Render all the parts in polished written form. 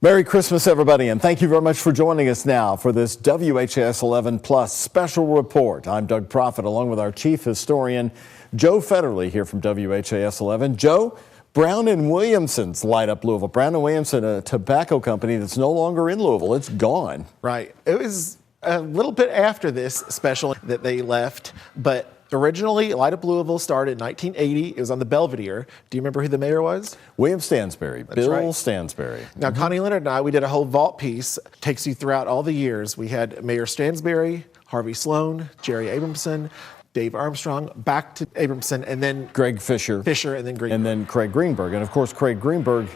Merry Christmas, everybody, and thank you very much for joining us now for this WHAS 11 Plus special report. I'm Doug Proffitt, along with our chief historian, Joe Federle, here from WHAS 11. Joe, Brown & Williamson's light up Louisville. Brown & Williamson, a tobacco company that's no longer in Louisville. It's gone. Right. It was a little bit after this special that they left, but originally, Light Up Louisville started in 1980. It was on the Belvedere. Do you remember who the mayor was? William Stansberry. That's Bill right. Stansberry. Now, Connie Leonard and I, we did a whole vault piece. Takes you throughout all the years. We had Mayor Stansberry, Harvey Sloan, Jerry Abramson, Dave Armstrong, back to Abramson, and then Greg Fisher. And then Greenberg. And then Craig Greenberg. And of course, Craig Greenberg,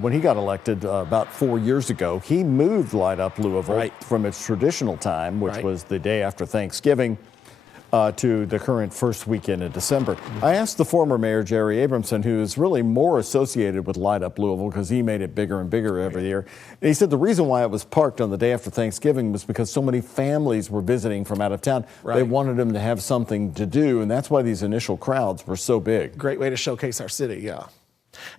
when he got elected about 4 years ago, he moved Light Up Louisville from its traditional time, which was the day after Thanksgiving, to the current first weekend in December. I asked the former mayor, Jerry Abramson, who is really more associated with Light Up Louisville because he made it bigger and bigger every year. And he said the reason why it was parked on the day after Thanksgiving was because so many families were visiting from out of town. They wanted them to have something to do, and that's why these initial crowds were so big. Great way to showcase our city, yeah.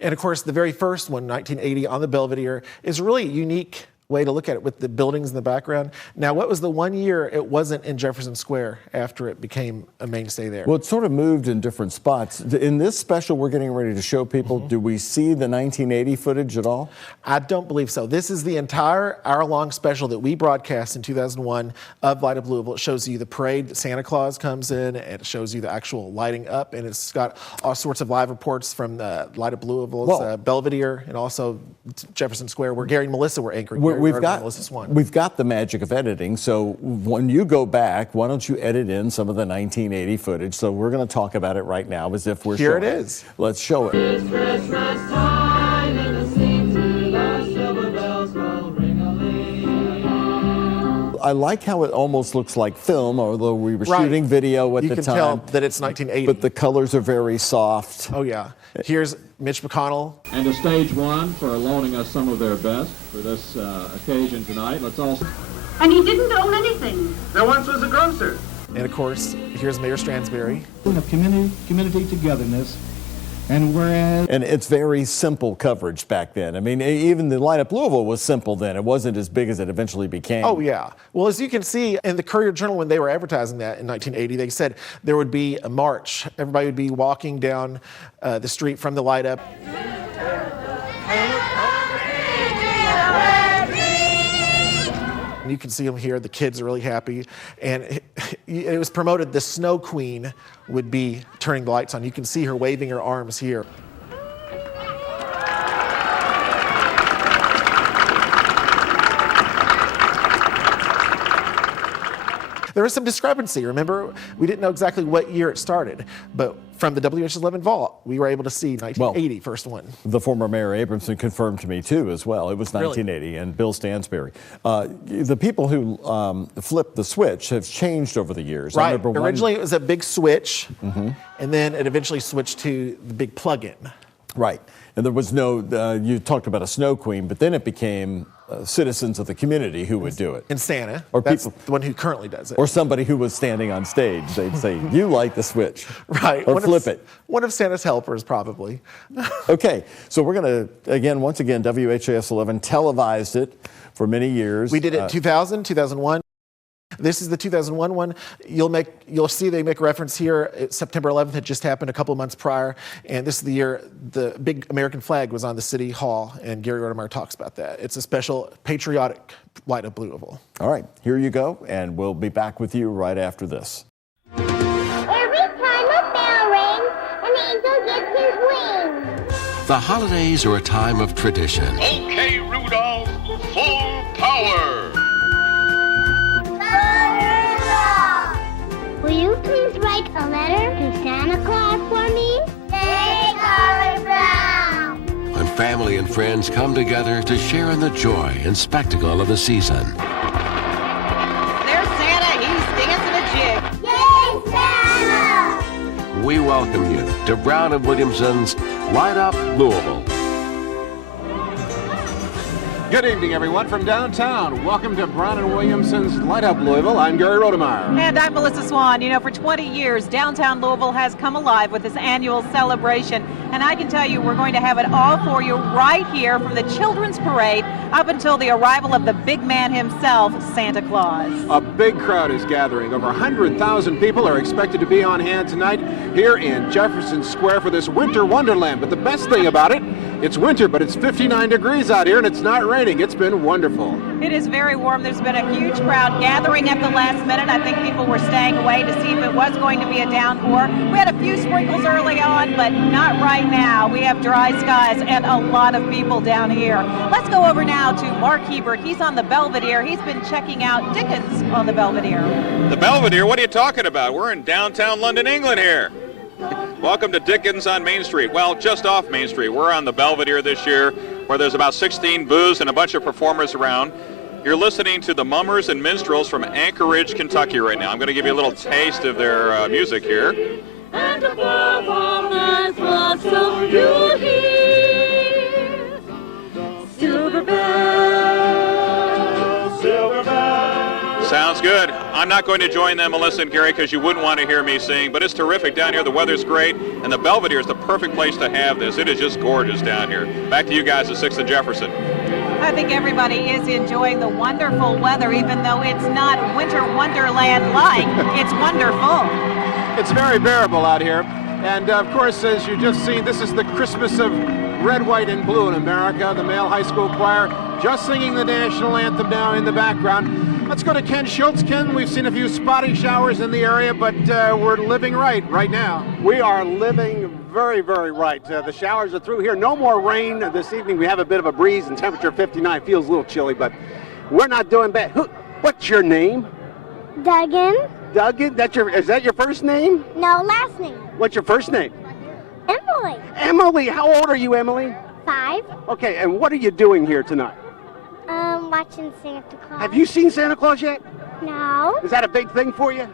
And of course, the very first one, 1980, on the Belvedere, is really a unique way to look at it with the buildings in the background. Now, what was the 1 year it wasn't in Jefferson Square after it became a mainstay there? Well, it sort of moved in different spots. In this special we're getting ready to show people, do we see the 1980 footage at all? I don't believe so. This is the entire hour-long special that we broadcast in 2001 of Light Up Louisville. It shows you the parade, Santa Claus comes in, and it shows you the actual lighting up, and it's got all sorts of live reports from Light Up Louisville's Belvedere and also Jefferson Square, where Gary and Melissa were anchoring. We've got the magic of editing, so when you go back, why don't you edit in some of the 1980 footage? So we're going to talk about it right now as if we're showing it. Here it is. Let's show it. It's Christmas time and the sleep through the silver bells go ring-a-ling. I like how it almost looks like film, although we were shooting video at the time. You can tell that it's 1980. But the colors are very soft. Oh, yeah. Here's Mitch McConnell. And to Stage One for loaning us some of their best for this occasion tonight. Let's also. And he didn't own anything. There once was a grocer. And of course, here's Mayor Stansberry. Of community togetherness. And whereas... And it's very simple coverage back then. I mean, even the Light Up Louisville was simple then. It wasn't as big as it eventually became. Oh, yeah. Well, as you can see in the Courier-Journal, when they were advertising that in 1980, they said there would be a march. Everybody would be walking down the street from the Light Up. And you can see them here. The kids are really happy. And it was promoted the Snow Queen would be turning the lights on. You can see her waving her arms here. There was some discrepancy. Remember, we didn't know exactly what year it started, but from the WHAS 11 vault, we were able to see 1980, first one. The former Mayor Abramson confirmed to me, too, as well. It was 1980, and Bill Stansberry. The people who flipped the switch have changed over the years. Right. Originally, it was a big switch, and then it eventually switched to the big plug-in. Right. And there was no, you talked about a snow queen, but then it became citizens of the community who would do it. And Santa. Or that's people, the one who currently does it. Or somebody who was standing on stage. They'd say, you light the switch. Right. Or flip it. One of Santa's helpers, probably. Okay. So we're going to, once again, WHAS 11 televised it for many years. We did it in 2000, 2001. This is the 2001 one. You'll see they make reference here. September 11th had just happened a couple of months prior, and this is the year the big American flag was on the City Hall, and Gary Rodemeyer talks about that. It's a special patriotic Light Up Louisville. All right, here you go, and we'll be back with you right after this. Every time a bell rings, an angel gets his wings. The holidays are a time of tradition. Okay, Rudolph, full power. Will you please write a letter to Santa Claus for me? Hey, Charlie Brown! When family and friends come together to share in the joy and spectacle of the season. There's Santa. He's dancing a jig. Yay, Santa! We welcome you to Brown & Williamson's Light Up Louisville. Good evening, everyone, from downtown. Welcome to Brown & Williamson's Light Up Louisville. I'm Gary Rodemeyer. And I'm Melissa Swan. You know, for 20 years, downtown Louisville has come alive with this annual celebration. And I can tell you, we're going to have it all for you right here from the Children's Parade up until the arrival of the big man himself, Santa Claus. A big crowd is gathering. Over 100,000 people are expected to be on hand tonight here in Jefferson Square for this winter wonderland. But the best thing about it, it's winter, but it's 59 degrees out here and it's not raining. It's been wonderful. It is very warm. There's been a huge crowd gathering at the last minute. I think people were staying away to see if it was going to be a downpour. We had a few sprinkles early on, but not right now. We have dry skies and a lot of people down here. Let's go over now to Mark Hebert. He's on the Belvedere. He's been checking out Dickens on the Belvedere. The Belvedere? What are you talking about? We're in downtown London, England here. Welcome to Dickens on Main Street. Well, just off Main Street. We're on the Belvedere this year, where there's about 16 booths and a bunch of performers around. You're listening to the Mummers and Minstrels from Anchorage, Kentucky right now. I'm going to give you a little taste of their music here. And above all else, what so you hear? Silver bells, silver bells. Sounds good. I'm not going to join them, Melissa and Gary, because you wouldn't want to hear me sing, but it's terrific down here. The weather's great, and the Belvedere is the perfect place to have this. It is just gorgeous down here. Back to you guys at 6th and Jefferson. I think everybody is enjoying the wonderful weather, even though it's not winter wonderland-like. It's wonderful. It's very bearable out here. And of course, as you just seen, this is the Christmas of red, white, and blue in America. The male high school choir just singing the national anthem now in the background. Let's go to Ken Schultz. Ken, we've seen a few spotty showers in the area, but we're living right now. We are living very, very right. The showers are through here. No more rain this evening. We have a bit of a breeze and temperature 59. Feels a little chilly, but we're not doing bad. What's your name? Duggan. Duggan? Is that your first name? No, last name. What's your first name? Emily. Emily. How old are you, Emily? 5. Okay, and what are you doing here tonight? Watching Santa Claus. Have you seen Santa Claus yet? No. Is that a big thing for you?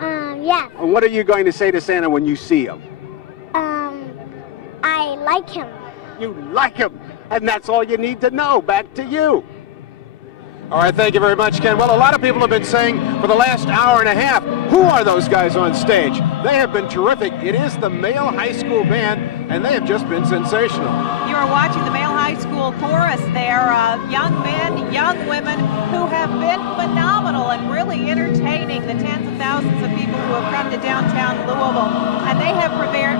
Yes. And what are you going to say to Santa when you see him? I like him. You like him, and that's all you need to know. Back to you. All right, thank you very much, Ken. Well, a lot of people have been saying for the last hour and a half, who are those guys on stage? They have been terrific. It is the male high school band, and they have just been sensational. You are watching the male high school chorus there, young men, young women who have been phenomenal and really entertaining the tens of thousands of people who have come to downtown Louisville. And they have prepared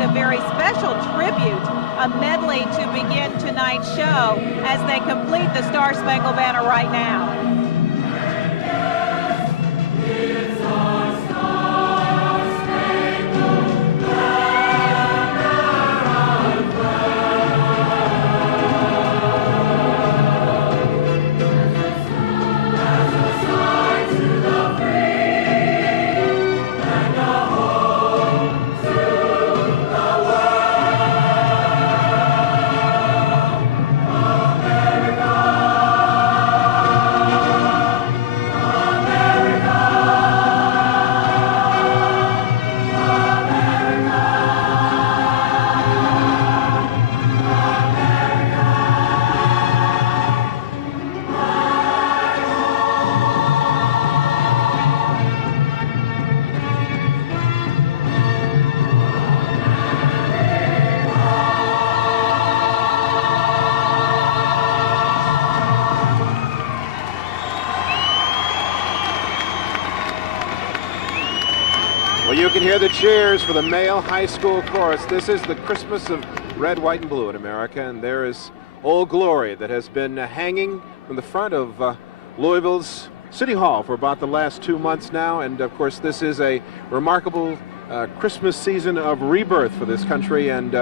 a very special tribute, a medley to begin tonight's show as they complete the Star Spangled Banner right now. Well, you can hear the cheers for the male high school chorus. This is the Christmas of red, white, and blue in America, and there is Old Glory that has been hanging from the front of Louisville's City Hall for about the last 2 months now, and of course this is a remarkable Christmas season of rebirth for this country, and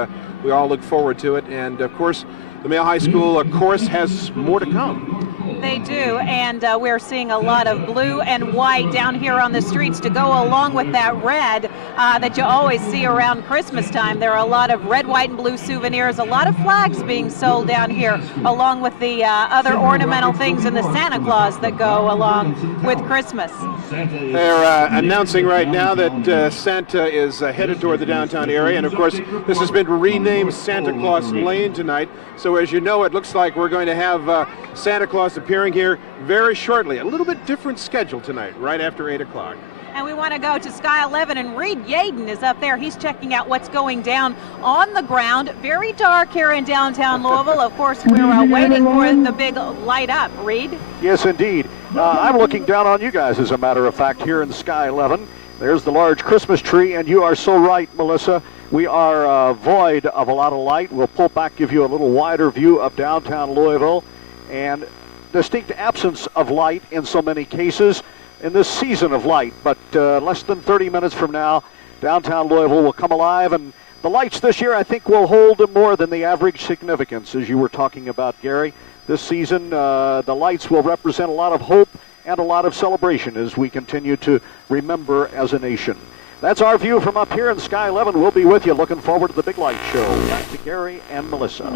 we all look forward to it. And of course the male high school chorus has more to come. They do, and we're seeing a lot of blue and white down here on the streets to go along with that red. that you always see around Christmas time. There are a lot of red, white, and blue souvenirs, a lot of flags being sold down here, along with the other ornamental things and the Santa Claus that go along with Christmas. They're announcing right now that Santa is headed toward the downtown area, and of course this has been renamed Santa Claus Lane tonight. So as you know, it looks like we're going to have Santa Claus appearing here very shortly. A little bit different schedule tonight, right after 8 o'clock. And we want to go to Sky 11, and Reed Yaden is up there. He's checking out what's going down on the ground. Very dark here in downtown Louisville. Of course, we're waiting for the big light up. Reed? Yes, indeed. I'm looking down on you guys, as a matter of fact, here in Sky 11. There's the large Christmas tree, and you are so right, Melissa. We are void of a lot of light. We'll pull back, give you a little wider view of downtown Louisville, and distinct absence of light in so many cases in this season of light. But less than 30 minutes from now, downtown Louisville will come alive, and the lights this year I think will hold more than the average significance, as you were talking about, Gary. This season, the lights will represent a lot of hope and a lot of celebration as we continue to remember as a nation. That's our view from up here in Sky 11. We'll be with you. Looking forward to the big light show. Back to Gary and Melissa.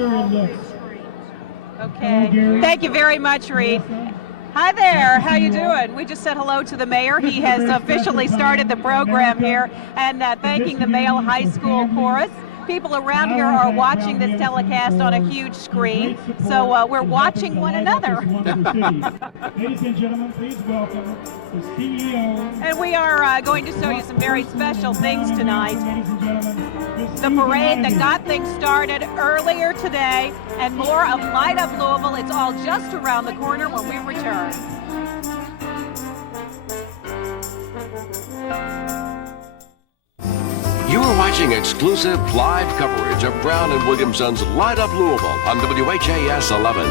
Okay. Thank you very much, Reed. Hi there. How you doing? We just said hello to the mayor. He has officially started the program here, and thanking the Male High School Chorus. People around here are watching this telecast on a huge screen, so we're watching one another. Ladies and gentlemen, please welcome the CEO. And we are going to show you some very special things tonight. The parade that got things started earlier today, and more of Light Up Louisville. It's all just around the corner when we return. You are watching exclusive live coverage of Brown and Williamson's Light Up Louisville on WHAS 11.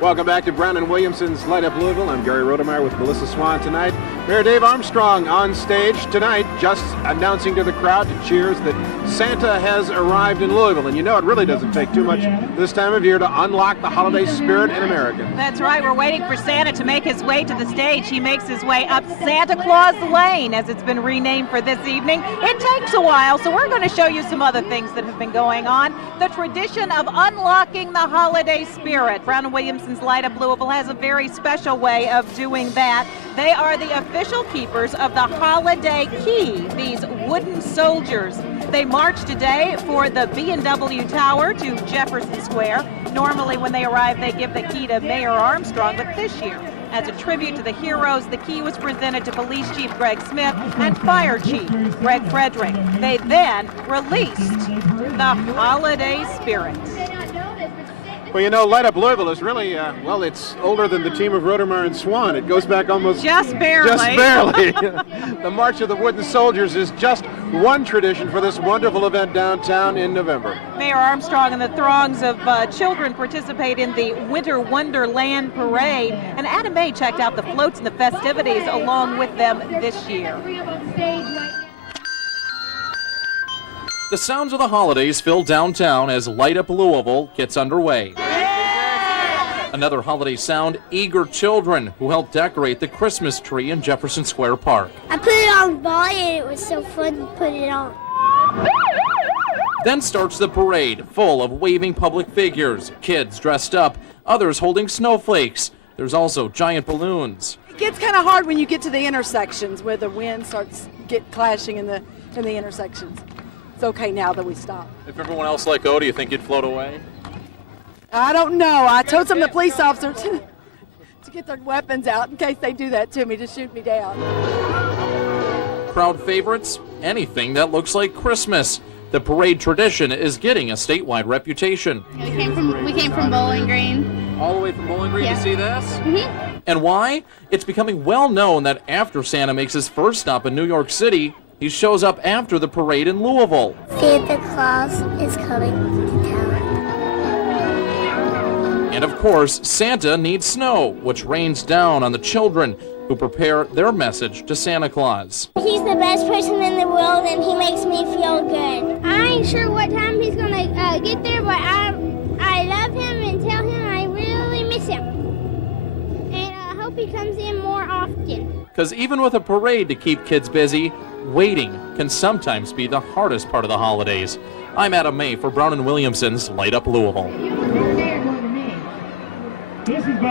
Welcome back to Brown and Williamson's Light Up Louisville. I'm Gary Rodemeyer with Melissa Swan tonight. Mayor Dave Armstrong on stage tonight, just announcing to the crowd, to cheers, that Santa has arrived in Louisville. And you know, it really doesn't take too much this time of year to unlock the holiday spirit in America. That's right. We're waiting for Santa to make his way to the stage. He makes his way up Santa Claus Lane, as it's been renamed for this evening. It takes a while, so we're going to show you some other things that have been going on. The tradition of unlocking the holiday spirit. Brown and Williamson's Light Up Louisville has a very special way of doing that. They are the official keepers of the holiday key, these wooden soldiers. They march today for the B&W Tower to Jefferson Square. Normally when they arrive, they give the key to Mayor Armstrong, but this year, as a tribute to the heroes, the key was presented to Police Chief Greg Smith and Fire Chief Greg Frederick. They then released the holiday spirit. Well, you know, Light Up Louisville is really, well, it's older than the team of Rodemeyer and Swan. It goes back almost... Just barely. Just barely. The March of the Wooden Soldiers is just one tradition for this wonderful event downtown in November. Mayor Armstrong and the throngs of children participate in the Winter Wonderland Parade, and Adam May checked out the floats and the festivities along with them this year. The sounds of the holidays fill downtown as Light Up Louisville gets underway. Another holiday sound, eager children who help decorate the Christmas tree in Jefferson Square Park. I put it on ball and it was so fun to put it on. Then starts the parade, full of waving public figures, kids dressed up, others holding snowflakes. There's also giant balloons. It gets kind of hard when you get to the intersections where the wind starts clashing in the intersections. It's okay now that we stop. If everyone else let go, do you think you'd float away? I don't know. I told some of the police officers to get their weapons out in case they do that to me, to shoot me down. Crowd favorites? Anything that looks like Christmas. The parade tradition is getting a statewide reputation. We came from Bowling Green. All the way from Bowling Green Yeah. to see this? Mm-hmm. And why? It's becoming well known that after Santa makes his first stop in New York City, he shows up after the parade in Louisville. Santa Claus is coming to town. And of course, Santa needs snow, which rains down on the children who prepare their message to Santa Claus. He's the best person in the world and he makes me feel good. I ain't sure what time he's gonna get there, but I love him and tell him I really miss him. And I hope he comes in more often. Because even with a parade to keep kids busy, waiting can sometimes be the hardest part of the holidays. I'm Adam May for Brown and Williamson's Light Up Louisville.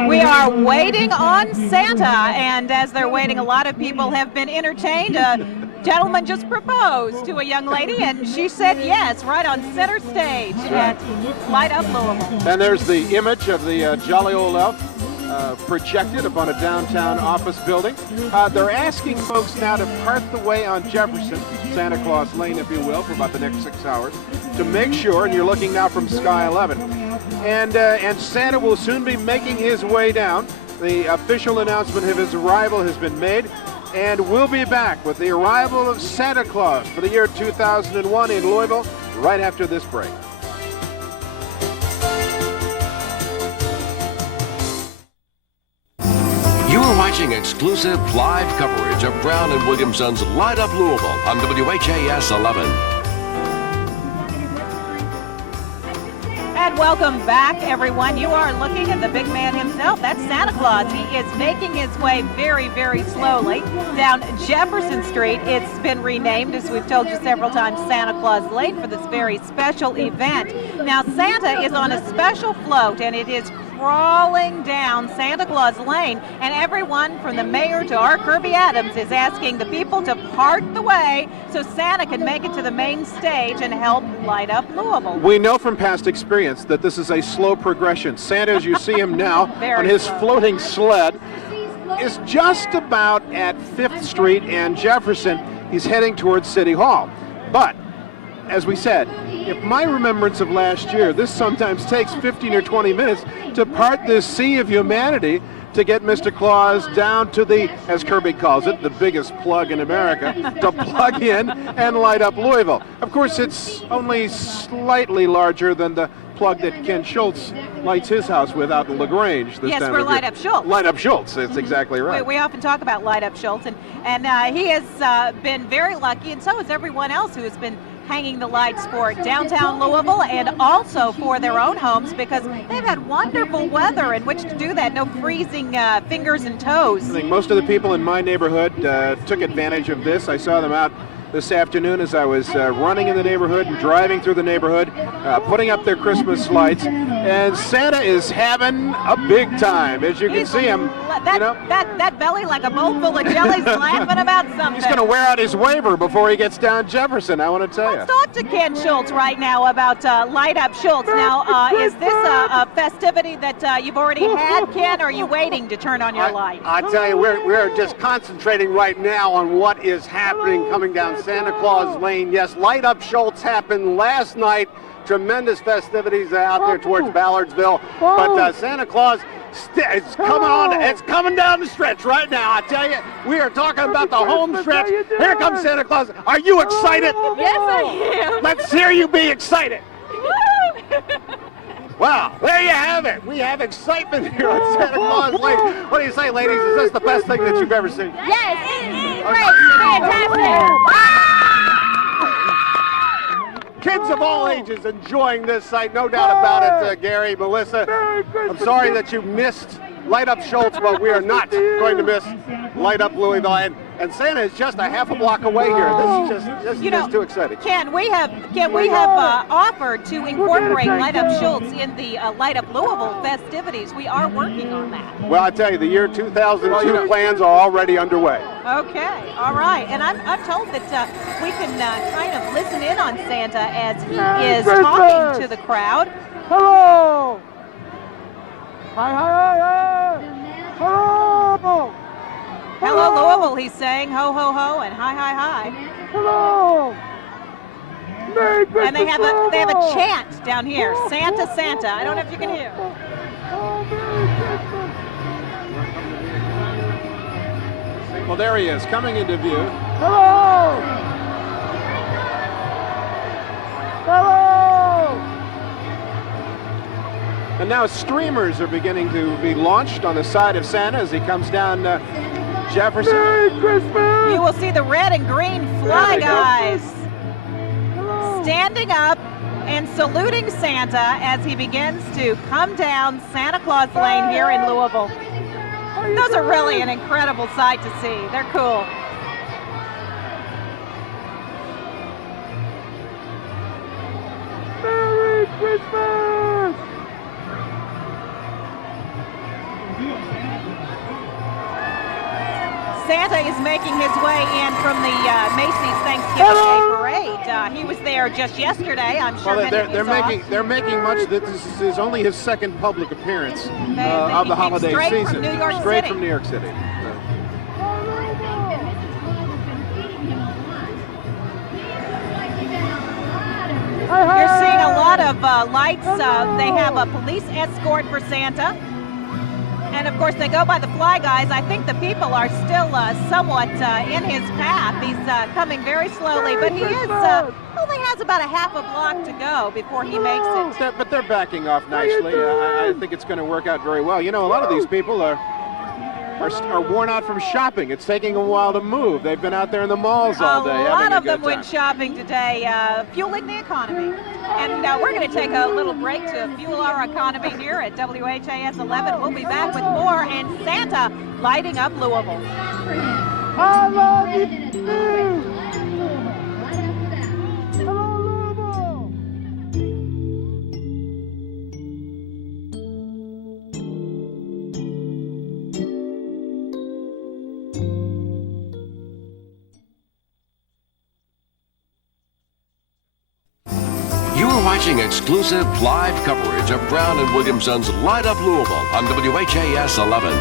We are waiting on Santa, and as they're waiting, a lot of people have been entertained. A gentleman just proposed to a young lady, and she said yes, right on center stage at Light Up Louisville. And there's the image of the Jolly Old Elf projected upon a downtown office building. They're asking folks now to part the way on Jefferson, Santa Claus Lane, if you will, for about the next 6 hours, to make sure, and you're looking now from Sky 11, and Santa will soon be making his way down. The official announcement of his arrival has been made, and we'll be back with the arrival of Santa Claus for the year 2001 in Louisville right after this break. You are watching exclusive live coverage of Brown and Williamson's Light Up Louisville on WHAS 11. And welcome back, everyone. You are looking at the big man himself. That's Santa Claus. He is making his way very, very slowly down Jefferson Street. It's been renamed, as we've told you several times, Santa Claus Lane for this very special event. Now, Santa is on a special float, and it is crawling down Santa Claus Lane, and everyone from the mayor to our Kirby Adams is asking the people to part the way so Santa can make it to the main stage and help light up Louisville. We know from past experience that this is a slow progression. Santa, as you see him now on his slow. floating sled, is just about at 5th Street and Jefferson. He's heading towards City Hall. But as we said, if my remembrance of last year, this sometimes takes 15 or 20 minutes to part this sea of humanity to get Mr. Claus down to the, as Kirby calls it, the biggest plug in America, to plug in and light up Louisville. Of course, it's only slightly larger than the plug that Ken Schultz lights his house with out in LaGrange this Yes, time we're of year. Light Up Schultz. Light Up Schultz, that's exactly right. We often talk about Light Up Schultz, and he has been very lucky, and so has everyone else who has been hanging the lights for downtown Louisville and also for their own homes, because they've had wonderful weather in which to do that. No freezing fingers and toes. I think most of the people in my neighborhood took advantage of this. I saw them out this afternoon as I was running in the neighborhood and driving through the neighborhood, putting up their Christmas lights, and Santa is having a big time. As you can see him, that belly like a bowl full of jellies laughing about something. He's going to wear out his waiver before he gets down Jefferson, I want to tell you. Let's talk to Ken Schultz right now about Light Up Schultz. Now, is this a festivity that you've already had, Ken, or are you waiting to turn on your lights? I tell you, we're just concentrating right now on what is happening coming down Santa Claus Lane. Yes, Light Up Schultz happened last night. Tremendous festivities out there towards Ballardsville. But Santa Claus, it's coming on. It's coming down the stretch right now. I tell you, we are talking about the home stretch. Here comes Santa Claus. Are you excited? Yes, I am. Let's hear you be excited. Wow, there you have it. We have excitement here on Santa Claus Lane. What do you say, ladies? Is this the best thing that you've ever seen? Yes, great, fantastic. Kids of all ages enjoying this sight, no doubt about it, Gary, Melissa. I'm sorry that you missed Light Up Schultz, but we are not going to miss Light Up Louisville. And Santa is just a half a block away here. This is just too exciting. Ken, we have offered to incorporate Light Up Schultz in the Light Up Louisville festivities. We are working on that. Well, I tell you, the year 2002 plans are already underway. Okay, all right. And I'm told that we can kind of listen in on Santa as he is talking to the crowd. Hello! Hi, hi, hi, hi! Hello! Hello, Louisville, he's saying. Ho, ho, ho, and hi, hi, hi. Hello! Merry Christmas, and they have a chant down here. Santa, Santa. I don't know if you can hear. Well, there he is, coming into view. Hello! Hello! And now streamers are beginning to be launched on the side of Santa as he comes down Jefferson. Merry Christmas! You will see the red and green fly guys standing up and saluting Santa as he begins to come down Santa Claus Lane here in Louisville. Those are really an incredible sight to see. They're cool. Merry Christmas! Santa is making his way in from the Macy's Thanksgiving Day Parade. He was there just yesterday. I'm sure Well, many of you saw. they're making much that this is only his second public appearance He of the came holiday straight season. from New York Straight City. from New York City. You're seeing a lot of lights. They have a police escort for Santa. And of course, they go by the Fly Guys. I think the people are still somewhat in his path. He's coming very slowly, but he is only has about a half a block to go before he makes it. But they're backing off nicely. I think it's going to work out very well. You know, a lot of these people are worn out from shopping. It's taking a while to move. They've been out there in the malls all day. A lot of good them went shopping today, fueling the economy. And we're going to take a little break to fuel our economy here at WHAS 11. We'll be back with more and Santa lighting up Louisville. I love you. Watching exclusive live coverage of Brown and Williamson's Light Up Louisville on WHAS 11.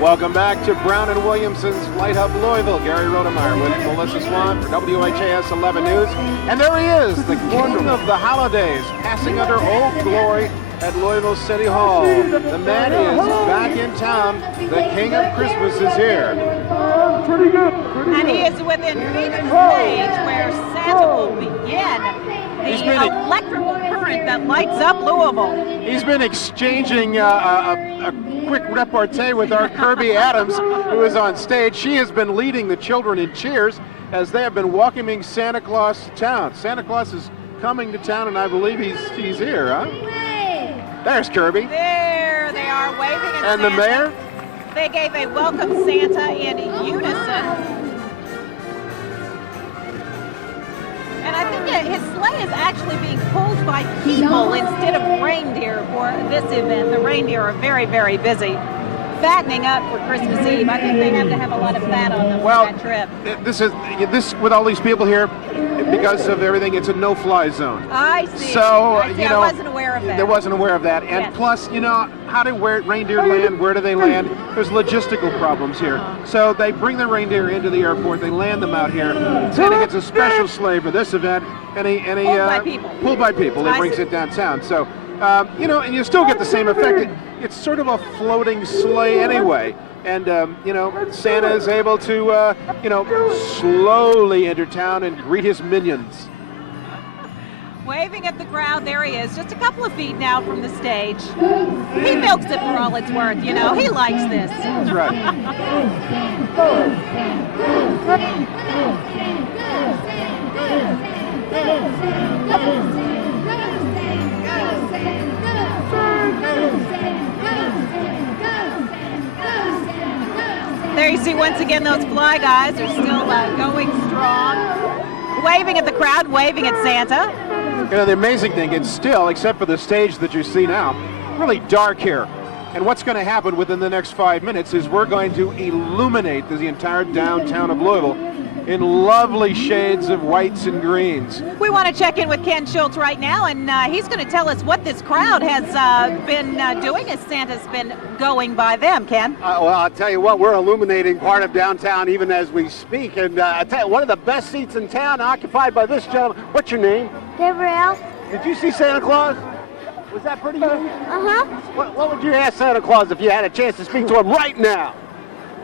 Welcome back to Brown and Williamson's Light Up Louisville. Gary Rodemeyer with Melissa Swan for WHAS 11 News. And there he is, the king of the holidays, passing under Old Glory at Louisville City Hall. The man is back in town. The king of Christmas is here. Pretty good. And he is within feet of the stage where Santa will begin the electrical current that lights up Louisville. He's been exchanging a quick repartee with our Kirby Adams, who is on stage. She has been leading the children in cheers as they have been welcoming Santa Claus to town. Santa Claus is coming to town, and I believe he's here, huh? There's Kirby. There they are waving at And Santa. the mayor? They gave a welcome Santa in unison. And I think his sleigh is actually being pulled by people instead of reindeer for this event. The reindeer are very, very busy fattening up for Christmas Eve. I think they have to have a lot of fat on them for that trip. This with all these people here, because of everything, it's a no-fly zone. I see. So, I see. you know, I wasn't aware of that. I wasn't aware of that. And Yes. plus, you know, how do reindeer land? Where do they land? There's logistical problems here. So they bring the reindeer into the airport. They land them out here. Santa gets a special sleigh for this event, and he Pulled by people. Pulled by people. He brings it downtown. So, you know, and you still get the same effect. It's sort of a floating sleigh anyway. And, you know, Santa is able to, you know, slowly enter town and greet his minions. Waving at the crowd, there he is, just a couple of feet now from the stage. He milks it for all it's worth, you know, he likes this. That's right. There you see once again those Fly Guys are still going strong. Waving at the crowd, waving at Santa. You know, the amazing thing, it's still, except for the stage that you see now, really dark here. And what's going to happen within the next 5 minutes is we're going to illuminate the entire downtown of Louisville in lovely shades of whites and greens. We want to check in with Ken Schultz right now, and he's going to tell us what this crowd has been doing as Santa's been going by them. Ken? Well, I'll tell you what, we're illuminating part of downtown even as we speak. And I tell you, one of the best seats in town occupied by this gentleman. What's your name? Gabrielle. Did you see Santa Claus? Was that pretty good? Uh-huh. What would you ask Santa Claus if you had a chance to speak to him right now?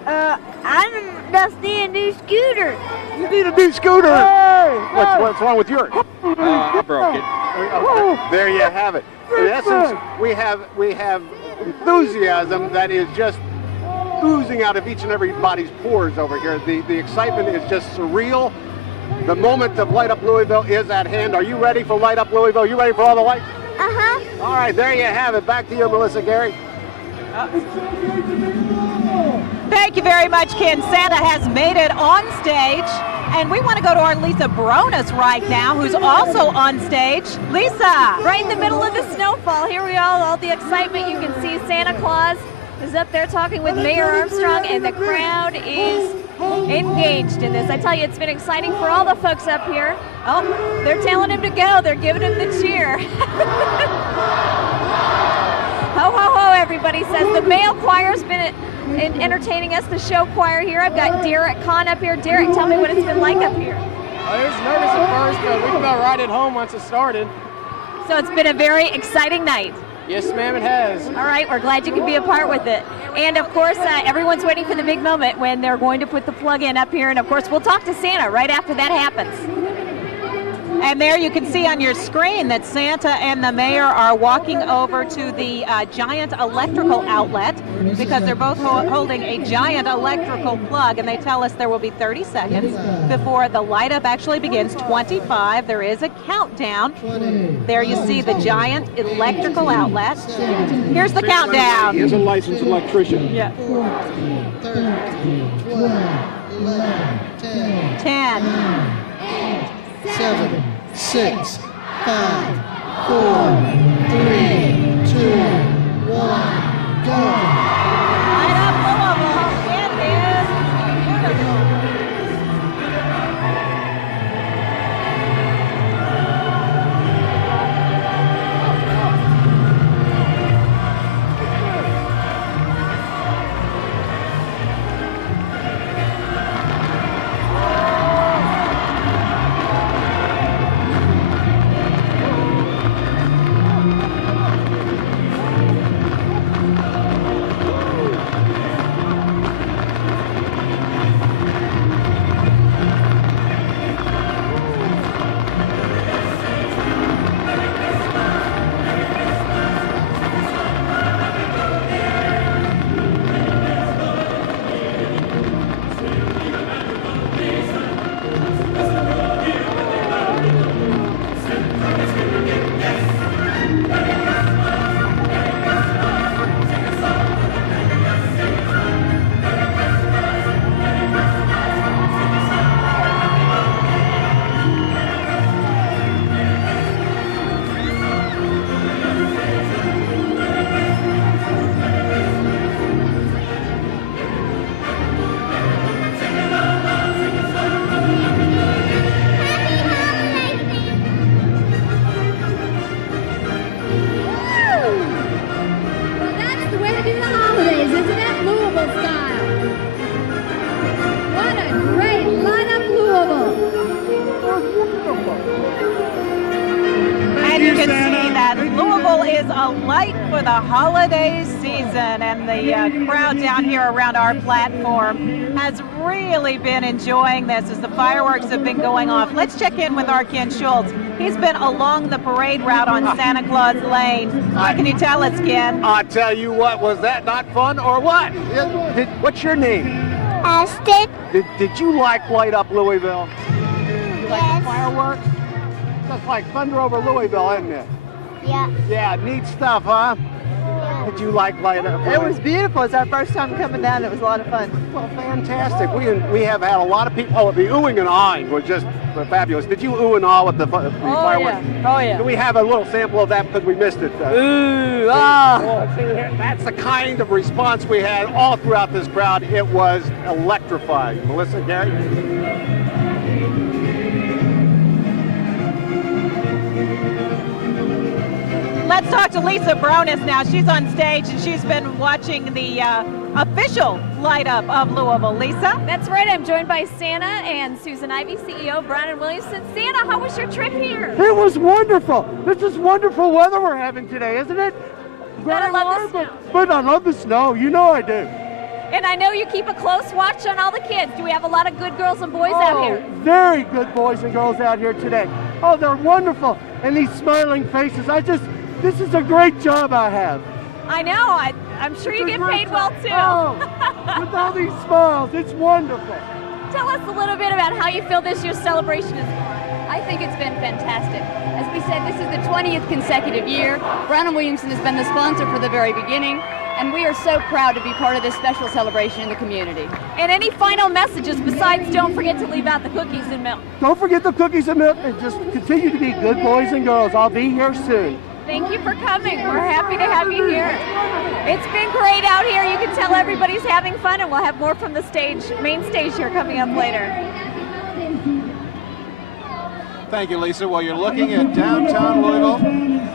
I just need a new scooter. You need a new scooter? Hey, What's wrong with yours? I broke it. There you have it. In essence, we have enthusiasm that is just oozing out of each and everybody's pores over here. The excitement is just surreal. The moment of Light Up Louisville is at hand. Are you ready for Light Up Louisville? You ready for all the lights? Uh-huh. All right, there you have it. Back to you, Melissa, Gary. Thank you very much, Ken. Santa has made it on stage. And we want to go to our Lisa Bronis right now, who's also on stage. Lisa! Right in the middle of the snowfall. Here we are, all the excitement. You can see Santa Claus is up there talking with Mayor Armstrong, and the crowd is engaged in this. I tell you, it's been exciting for all the folks up here. Oh, they're telling him to go. They're giving him the cheer. Ho, ho, ho, everybody says. The male choir's been entertaining us, the show choir here. I've got Derek Kahn up here. Derek, tell me what it's been like up here. I was nervous at first, but we felt right at home once it started. So it's been a very exciting night. Yes, ma'am, it has. All right, we're glad you could be a part with it. And of course, everyone's waiting for the big moment when they're going to put the plug in up here. And of course, we'll talk to Santa right after that happens. And there you can see on your screen that Santa and the mayor are walking over to the giant electrical outlet because they're both holding a giant electrical plug, and they tell us there will be 30 seconds before the light up actually begins. 25, there is a countdown. There you see the giant electrical outlet. Here's the countdown. He's a licensed electrician. Yeah. 10. 7, 6, 5, 4, 3, 2, 1, go. Light up Louisville. It is beautiful. And you can see that Louisville is alight for the holiday season, and the crowd down here around our platform has really been enjoying this as the fireworks have been going off. Let's check in with our Ken Schultz. He's been along the parade route on Santa Claus Lane. What can you tell us, Ken? I tell you what, was that not fun or what? What's your name? Austin. Did you like Light Up Louisville? You like the fireworks? That's like thunder over Louisville, isn't it? Yeah. Yeah, neat stuff, huh? Did you like Light Up Louisville? It was beautiful. It's our first time coming down. It was a lot of fun. Well, fantastic. We have had a lot of people. Oh, the oohing and ahhing was just fabulous. Did you ooh and ah with the fireworks? Yeah. Oh, yeah. Do we have a little sample of that because we missed it? Ooh, ah. That's the kind of response we had all throughout this crowd. It was electrifying. Melissa, Gary? Let's talk to Lisa Bronis now. She's on stage and she's been watching the official light up of Louisville. Lisa? That's right. I'm joined by Santa and Susan Ivy, CEO Brian Williamson. Santa, how was your trip here? It was wonderful. This is wonderful weather we're having today, isn't it? I love the snow. But I love the snow. You know I do. And I know you keep a close watch on all the kids. Do we have a lot of good girls and boys out here? Very good boys and girls out here today. Oh, they're wonderful. And these smiling faces. This is a great job I have. I know. I'm sure you get paid well, too. Oh, with all these smiles, it's wonderful. Tell us a little bit about how you feel this year's celebration is going. I think it's been fantastic. As we said, this is the 20th consecutive year. Brown & Williamson has been the sponsor for the very beginning. and we are so proud to be part of this special celebration in the community. And any final messages besides don't forget to leave out the cookies and milk? Don't forget the cookies and milk, and just continue to be good boys and girls. I'll be here soon. Thank you for coming. We're happy to have you here. It's been great out here. You can tell everybody's having fun, and we'll have more from the main stage here coming up later. Thank you, Lisa. Well, you're looking at downtown Louisville,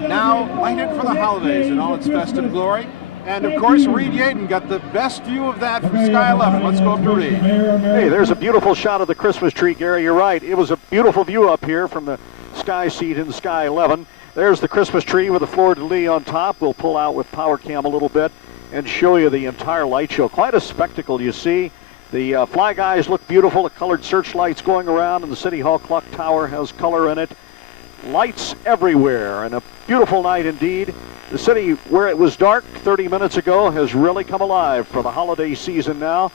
now lighted for the holidays in all its festive glory. And, of course, Reed Yaden got the best view of that from Sky 11. Let's go up to Reed. Hey, there's a beautiful shot of the Christmas tree, Gary. You're right. It was a beautiful view up here from the Sky seat in Sky 11. There's the Christmas tree with the fleur-de-lis on top. We'll pull out with power cam a little bit and show you the entire light show. Quite a spectacle, you see. The fly guys look beautiful. The colored searchlights going around, and the City Hall clock tower has color in it. Lights everywhere, and a beautiful night indeed. The city, where it was dark 30 minutes ago, has really come alive for the holiday season now,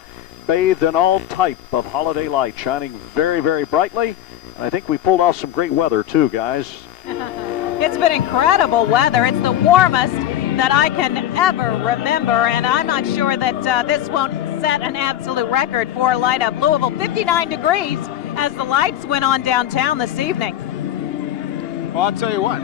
bathed in all type of holiday light, shining very, very brightly. And I think we pulled off some great weather, too, guys. It's been incredible weather. It's the warmest that I can ever remember, and I'm not sure that this won't set an absolute record for Light Up Louisville. 59 degrees as the lights went on downtown this evening. Well, I'll tell you what.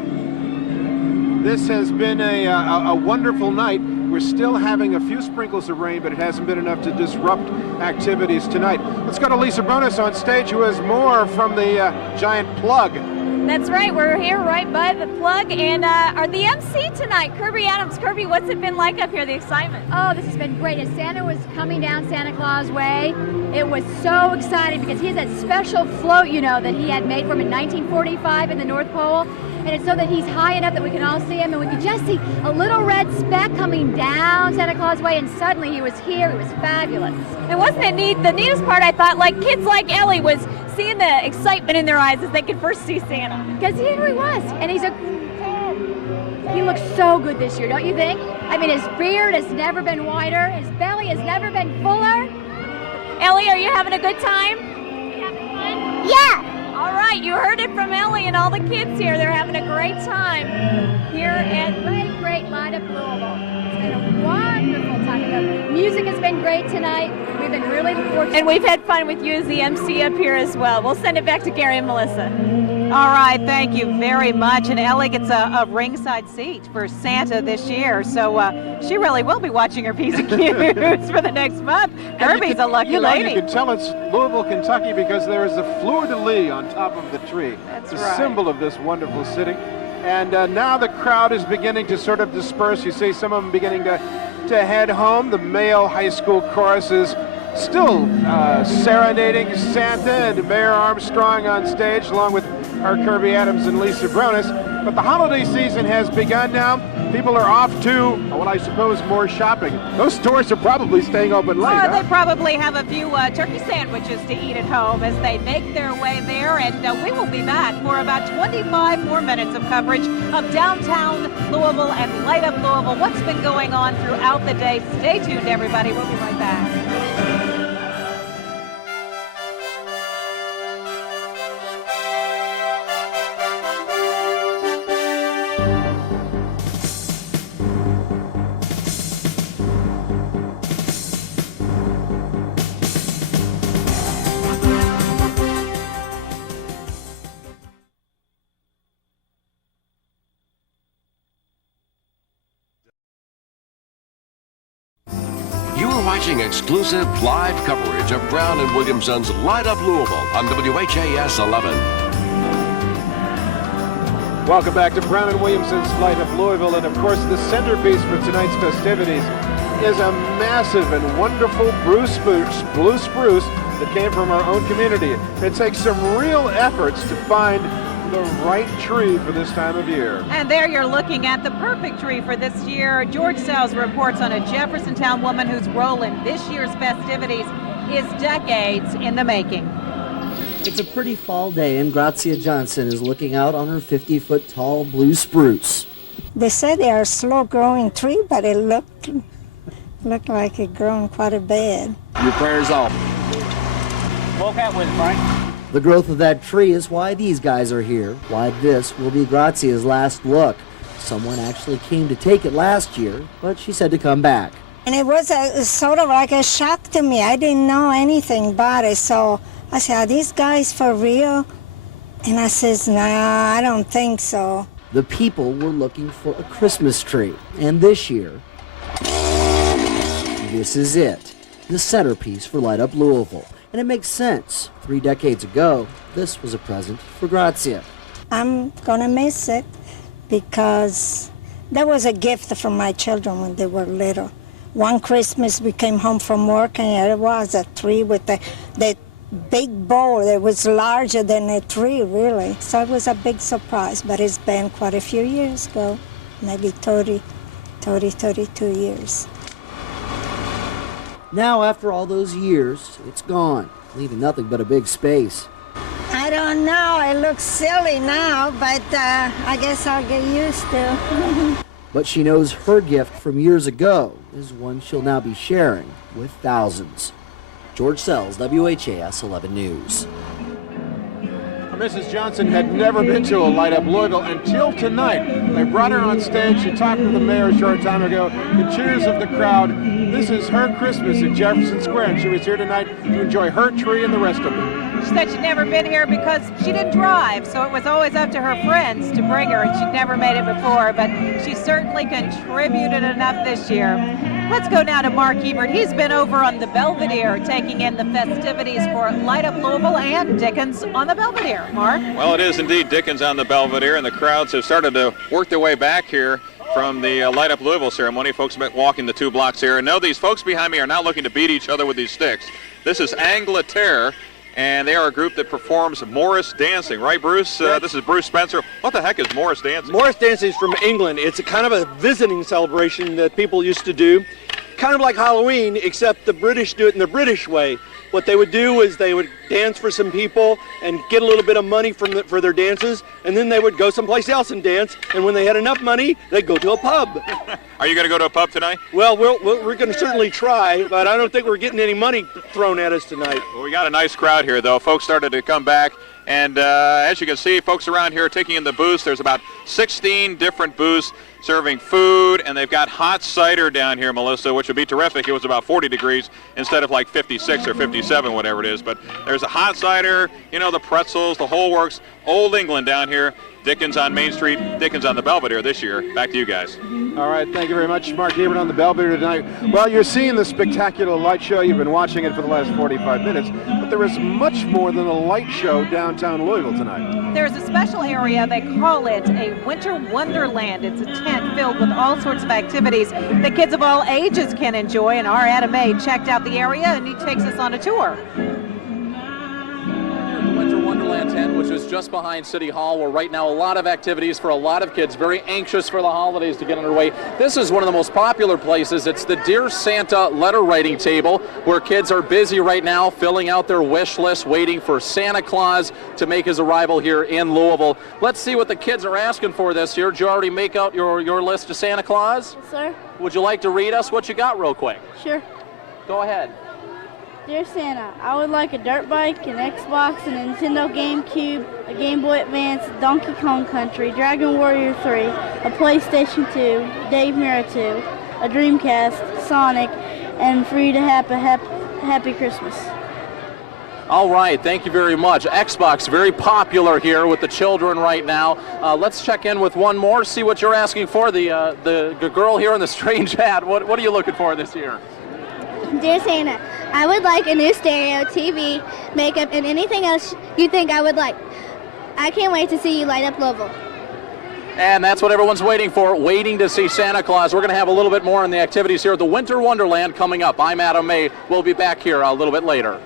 This has been a wonderful night. We're still having a few sprinkles of rain, but it hasn't been enough to disrupt activities tonight. Let's go to Lisa Bronis on stage, who has more from the giant plug. That's right. We're here right by the plug, and are the MC tonight, Kirby Adams. Kirby, what's it been like up here, the excitement? Oh, this has been great. As Santa was coming down Santa Claus Way, it was so exciting because he has that special float, you know, that he had made for him in 1945 in the North Pole. And it's so that he's high enough that we can all see him, and we could just see a little red speck coming down Santa Claus Way, and suddenly he was here. It was fabulous. And wasn't it neat? The neatest part, I thought, like kids like Ellie, was seeing the excitement in their eyes as they could first see Santa. Because here he was, and he looks so good this year, don't you think? I mean, his beard has never been wider, his belly has never been fuller. Ellie, are you having a good time? Yeah. All right, you heard it from Ellie and all the kids here. They're having a great time here at Great Light Up Louisville. It's been a wonderful time. The music has been great tonight. We've been really fortunate. And we've had fun with you as the MC up here as well. We'll send it back to Gary and Melissa. All right, thank you very much. And Ellie gets a ringside seat for Santa this year, so she really will be watching her P's and Q's for the next month. Kirby's a lucky lady. You can tell it's Louisville, Kentucky, because there is a fleur-de-lis on top of the tree. That's it's right. a symbol of this wonderful city. And now the crowd is beginning to sort of disperse. You see some of them beginning to head home. The male high school chorus is still serenading Santa, and Mayor Armstrong on stage along with our Kirby Adams and Lisa Bronis. But the holiday season has begun now. People are off to, well, I suppose, more shopping. Those stores are probably staying open late, huh? They probably have a few turkey sandwiches to eat at home as they make their way there. And we will be back for about 25 more minutes of coverage of downtown Louisville and Light Up Louisville. What's been going on throughout the day? Stay tuned, everybody. We'll be right back. You are watching exclusive live coverage of Brown and Williamson's Light Up Louisville on WHAS 11. Welcome back to Brown and Williamson's Light Up Louisville, and of course the centerpiece for tonight's festivities is a massive and wonderful blue spruce that came from our own community. It takes some real efforts to find the right tree for this time of year. And there you're looking at the perfect tree for this year. George Sowes reports on a Jeffersontown woman whose role in this year's festivities is decades in the making. It's a pretty fall day, and Grazia Johnson is looking out on her 50-foot tall blue spruce. They say they are a slow-growing tree, but it looked like it grown quite a bit. Your prayers off. Walk out with it, Frank. The growth of that tree is why these guys are here, why this will be Grazia's last look. Someone actually came to take it last year, but she said to come back. And it was sort of like a shock to me. I didn't know anything about it, so I said, are these guys for real? And I says, nah, I don't think so. The people were looking for a Christmas tree, and this year, this is it, the centerpiece for Light Up Louisville. And it makes sense. 3 decades ago, this was a present for Grazia. I'm gonna miss it because that was a gift from my children when they were little. One Christmas we came home from work and it was a tree with the big bowl that was larger than a tree, really. So it was a big surprise, but it's been quite a few years ago, maybe 32 years. Now, after all those years, it's gone, leaving nothing but a big space. I don't know, it looks silly now, but I guess I'll get used to. But she knows her gift from years ago is one she'll now be sharing with thousands. George Sells, WHAS 11 News. Mrs. Johnson had never been to a Light Up Louisville until tonight. They brought her on stage. She talked with the mayor a short time ago. The cheers of the crowd. This is her Christmas at Jefferson Square, and she was here tonight to enjoy her tree and the rest of them. She said she'd never been here because she didn't drive, so it was always up to her friends to bring her, and she'd never made it before, but she certainly contributed enough this year. Let's go now to Mark Ebert. He's been over on the Belvedere taking in the festivities for Light Up Louisville and Dickens on the Belvedere. Mark? Well, it is indeed Dickens on the Belvedere, and the crowds have started to work their way back here from the Light Up Louisville ceremony. Folks have been walking the 2 blocks here. And no, these folks behind me are not looking to beat each other with these sticks. This is Angleterre, and they are a group that performs Morris dancing. Right, Bruce? This is Bruce Spencer. What the heck is Morris dancing? Morris dancing is from England. It's a kind of a visiting celebration that people used to do. Kind of like Halloween, except the British do it in the British way. What they would do is they would dance for some people and get a little bit of money for their dances, and then they would go someplace else and dance, and when they had enough money, they'd go to a pub. Are you going to go to a pub tonight? Well, we're going to certainly try, but I don't think we're getting any money thrown at us tonight. Well, we got a nice crowd here, though. Folks started to come back, and as you can see, folks around here are taking in the booths. There's about 16 different booths serving food, and they've got hot cider down here, Melissa, which would be terrific. It was about 40 degrees instead of like 56 or 57, whatever it is. But there's a hot cider, you know, the pretzels, the whole works. Old England down here. Dickens on Main Street, Dickens on the Belvedere this year. Back to you guys. All right, thank you very much, Mark Ebert on the Belvedere tonight. Well, you're seeing the spectacular light show. You've been watching it for the last 45 minutes, but there is much more than a light show downtown Louisville tonight. There's a special area, they call it a winter wonderland. It's a tent filled with all sorts of activities that kids of all ages can enjoy, and our Adam May checked out the area and he takes us on a tour. Winter Wonderland tent, which is just behind City Hall, where right now a lot of activities for a lot of kids, very anxious for the holidays to get underway. This is one of the most popular places. It's the Dear Santa letter writing table, where kids are busy right now filling out their wish list, waiting for Santa Claus to make his arrival here in Louisville. Let's see what the kids are asking for this year. Did you already make out your list to Santa Claus? Yes, sir. Would you like to read us what you got real quick? Sure. Go ahead. Dear Santa, I would like a dirt bike, an Xbox, a Nintendo GameCube, a Game Boy Advance, Donkey Kong Country, Dragon Warrior 3, a PlayStation 2, Dave Mirra 2, a Dreamcast, Sonic, and for you to have a happy Christmas. All right, thank you very much. Xbox, very popular here with the children right now. Let's check in with one more, see what you're asking for. The girl here in the strange hat, what are you looking for this year? Dear Santa, I would like a new stereo, TV, makeup, and anything else you think I would like. I can't wait to see you light up Louisville. And that's what everyone's waiting for, waiting to see Santa Claus. We're going to have a little bit more on the activities here at the Winter Wonderland coming up. I'm Adam May. We'll be back here a little bit later.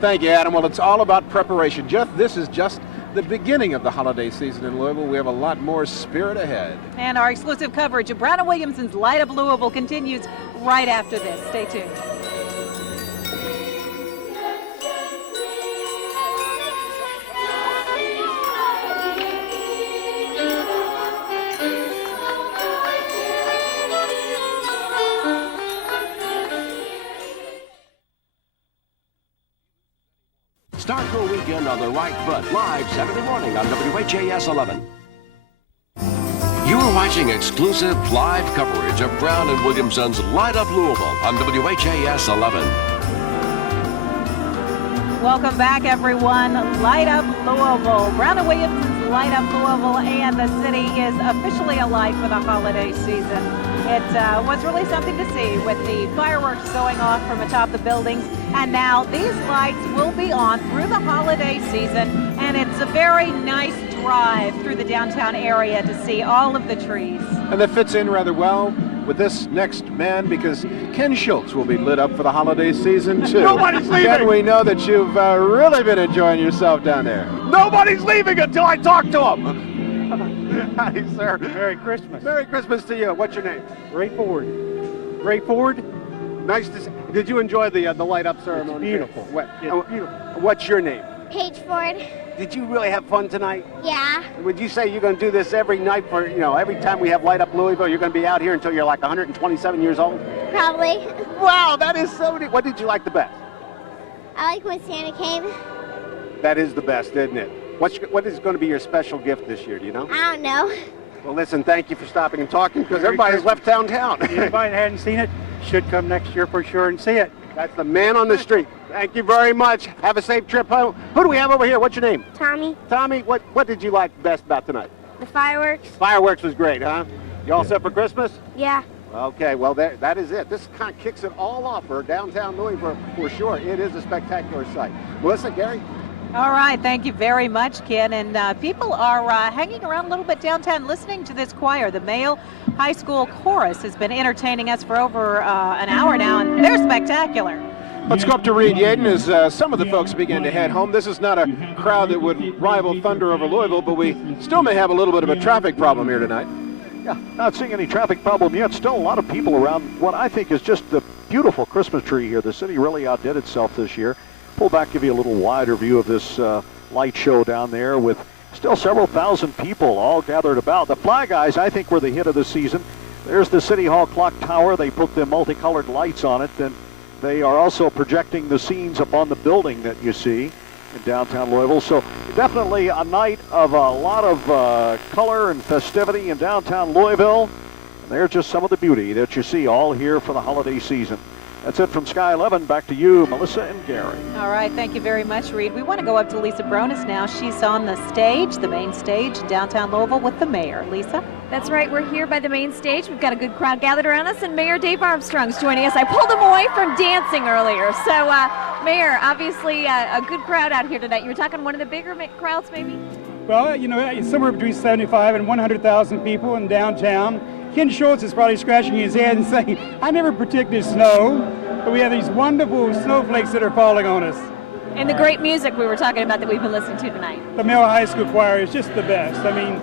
Thank you, Adam. Well, it's all about preparation. This is just the beginning of the holiday season in Louisville. We have a lot more spirit ahead. And our exclusive coverage of Brown & Williamson's Light Up Louisville continues right after this. Stay tuned. Start your weekend on the right foot, live Saturday morning on WHAS 11. You are watching exclusive live coverage of Brown and Williamson's Light Up Louisville on WHAS 11. Welcome back, everyone. Light Up Louisville. Brown and Williamson's Light Up Louisville, and the city is officially alight for the holiday season. It was really something to see with the fireworks going off from atop the buildings, and now these lights will be on through the holiday season, and it's a very nice drive through the downtown area to see all of the trees. And that fits in rather well with this next man, because Ken Schultz will be lit up for the holiday season too. Nobody's leaving! Ken, we know that you've really been enjoying yourself down there. Nobody's leaving until I talk to him. Hi, sir. Merry Christmas. Merry Christmas to you. What's your name? Ray Ford. Ray Ford? Nice to see. Did you enjoy the light up ceremony? It's beautiful. It's beautiful. What's your name? Paige Ford. Did you really have fun tonight? Yeah. Would you say you're going to do this every night for, every time we have Light Up Louisville, you're going to be out here until you're like 127 years old? Probably. Wow, that is so neat. What did you like the best? I like when Santa came. That is the best, isn't it? What is going to be your special gift this year, do you know? I don't know. Well, listen, thank you for stopping and talking, because everybody's left downtown. Anybody that hadn't seen it should come next year for sure and see it. That's the man on the street. Thank you very much. Have a safe trip home. Who do we have over here? What's your name? Tommy. Tommy, what did you like best about tonight? The fireworks. Fireworks was great, huh? You all set for Christmas? Yeah. Okay, well, that is it. This kind of kicks it all off for downtown Louisville for sure. It is a spectacular sight. Melissa, Gary? All right, thank you very much, Ken. And people are hanging around a little bit downtown listening to this choir. The male high school chorus has been entertaining us for over an hour now, and they're spectacular. Let's go up to Reed Yaden as some of the folks begin to head home. This is not a crowd that would rival Thunder over Louisville, but we still may have a little bit of a traffic problem here tonight. Yeah, not seeing any traffic problem yet. Still a lot of people around what I think is just the beautiful Christmas tree here. The city really outdid itself this year. Pull back, give you a little wider view of this light show down there with still several thousand people all gathered about. The Fly Guys, I think, were the hit of the season. There's the City Hall clock tower. They put the multicolored lights on it, and they are also projecting the scenes up on the building that you see in downtown Louisville. So definitely a night of a lot of color and festivity in downtown Louisville. And there's just some of the beauty that you see all here for the holiday season. That's it from Sky 11. Back to you, Melissa and Gary. All right, thank you very much, Reed. We want to go up to Lisa Bronis now. She's on the stage, the main stage, downtown Louisville with the mayor. Lisa? That's right, we're here by the main stage. We've got a good crowd gathered around us, and Mayor Dave Armstrong's joining us. I pulled him away from dancing earlier. So, Mayor, obviously a good crowd out here tonight. You were talking one of the bigger crowds, maybe? Well, somewhere between 75 and 100,000 people in downtown. Ken Schultz is probably scratching his head and saying, I never predicted snow, but we have these wonderful snowflakes that are falling on us. And the great music we were talking about that we've been listening to tonight. The male high school choir is just the best. I mean,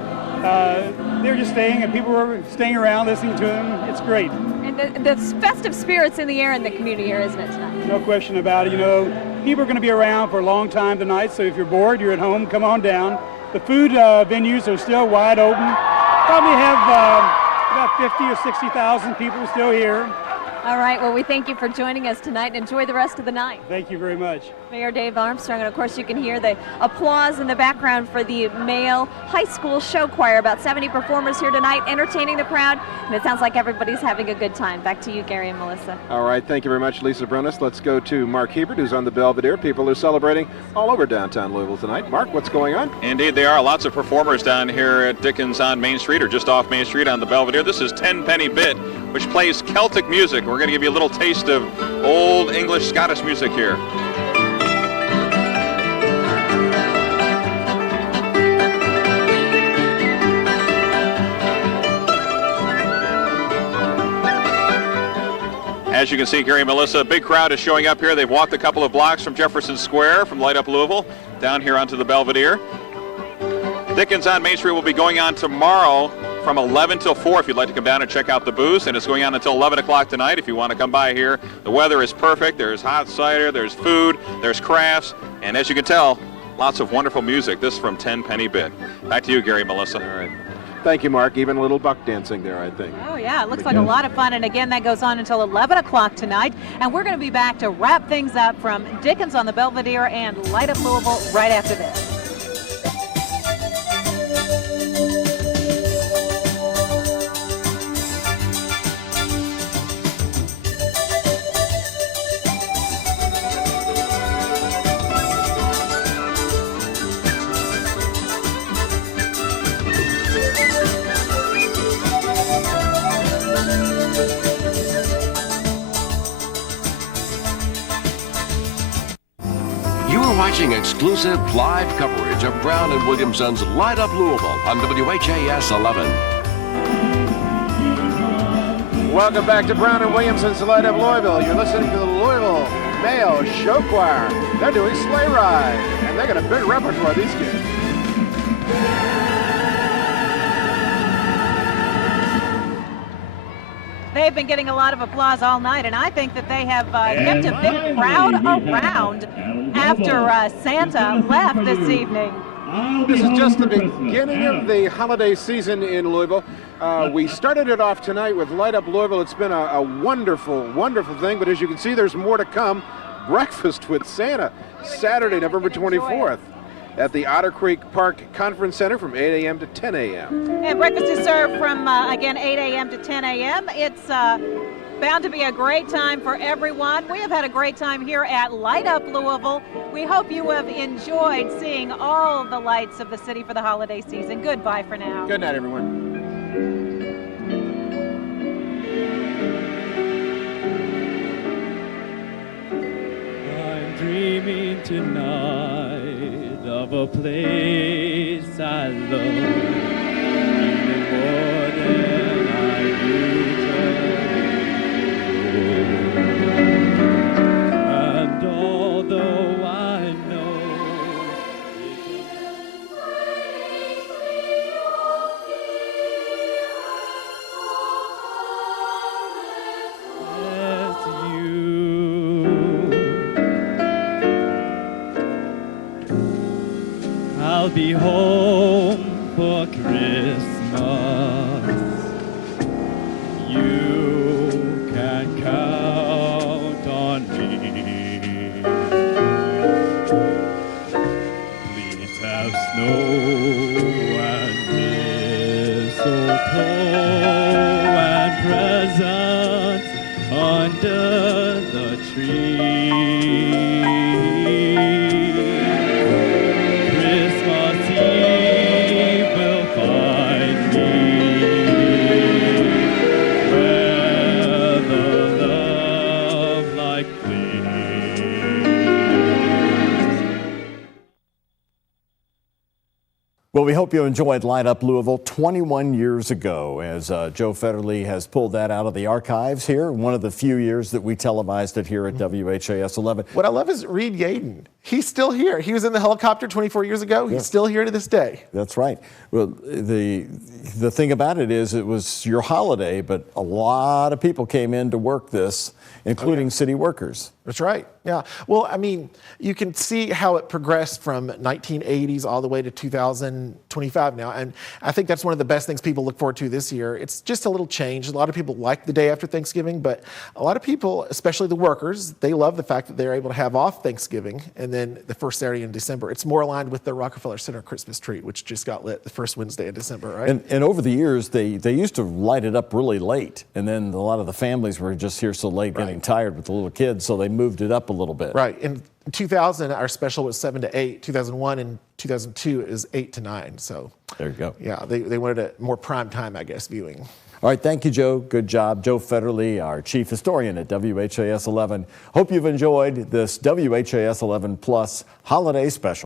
they're just staying, and people are staying around listening to them. It's great. And the festive spirit's in the air in the community here, isn't it, tonight? No question about it. People are going to be around for a long time tonight, so if you're bored, you're at home, come on down. The food venues are still wide open. Probably have about 50 or 60,000 people still here. All right, well, we thank you for joining us tonight, and enjoy the rest of the night. Thank you very much. Mayor Dave Armstrong, and of course you can hear the applause in the background for the male high school show choir. About 70 performers here tonight entertaining the crowd, and it sounds like everybody's having a good time. Back to you, Gary and Melissa. All right, thank you very much, Lisa Bronis. Let's go to Mark Hebert, who's on the Belvedere. People are celebrating all over downtown Louisville tonight. Mark, what's going on? Indeed, there are lots of performers down here at Dickens on Main Street, or just off Main Street on the Belvedere. This is 10 Penny Bit, which plays Celtic music. We're going to give you a little taste of old English Scottish music here. As you can see, Gary and Melissa, a big crowd is showing up here. They've walked a couple of blocks from Jefferson Square, from Light Up Louisville, down here onto the Belvedere. Dickens on Main Street will be going on tomorrow from 11 till 4 if you'd like to come down and check out the booths, and it's going on until 11 o'clock tonight if you want to come by here. The weather is perfect. There's hot cider, there's food, there's crafts, and as you can tell, lots of wonderful music. This is from 10 Penny Bit. Back to you, Gary and Melissa. All right. Thank you, Mark. Even a little buck dancing there, I think. Oh, yeah. It looks like a lot of fun. And again, that goes on until 11 o'clock tonight. And we're going to be back to wrap things up from Dickens on the Belvedere and Light Up Louisville right after this. You're watching exclusive live coverage of Brown and Williamson's Light Up Louisville on WHAS 11. Welcome back to Brown and Williamson's Light Up Louisville. You're listening to the Louisville Male Show Choir. They're doing Sleigh Ride, and they got a big repertoire, these kids. They've been getting a lot of applause all night, and I think that they have kept a big crowd around after Santa left this evening. This is just the beginning of the holiday season in Louisville. We started it off tonight with Light Up Louisville. It's been a wonderful, wonderful thing, but as you can see, there's more to come. Breakfast with Santa, Saturday, November 24th. At the Otter Creek Park Conference Center from 8 a.m. to 10 a.m. And breakfast is served from, again, 8 a.m. to 10 a.m. It's bound to be a great time for everyone. We have had a great time here at Light Up Louisville. We hope you have enjoyed seeing all the lights of the city for the holiday season. Goodbye for now. Good night, everyone. I'm dreaming tonight of a place I love, even more than I do. And although I know it's you. I'll be home for Christmas. You can count on me. Please have snow and mistletoe and presents under the tree. Well, we hope you enjoyed Light Up Louisville 21 years ago, as Joe Federle has pulled that out of the archives here. One of the few years that we televised it here at WHAS 11. What I love is Reed Yaden. He's still here. He was in the helicopter 24 years ago. He's still here to this day. That's right. Well, the thing about it is it was your holiday, but a lot of people came in to work this, including city workers. That's right. Yeah. Well, I mean, you can see how it progressed from 1980s all the way to 2025 now. And I think that's one of the best things people look forward to this year. It's just a little change. A lot of people like the day after Thanksgiving, but a lot of people, especially the workers, they love the fact that they're able to have off Thanksgiving and then the first Saturday in December. It's more aligned with the Rockefeller Center Christmas tree, which just got lit the first Wednesday in December, right? And over the years, they used to light it up really late. And then a lot of the families were just here so late getting tired with the little kids, so they moved it up a little bit. Right. In 2000, our special was 7 to 8. 2001 and 2002 is 8 to 9. So there you go. Yeah, they wanted a more prime time, I guess, viewing. All right, thank you, Joe. Good job. Joe Federle, our chief historian at WHAS 11. Hope you've enjoyed this WHAS 11 Plus holiday special.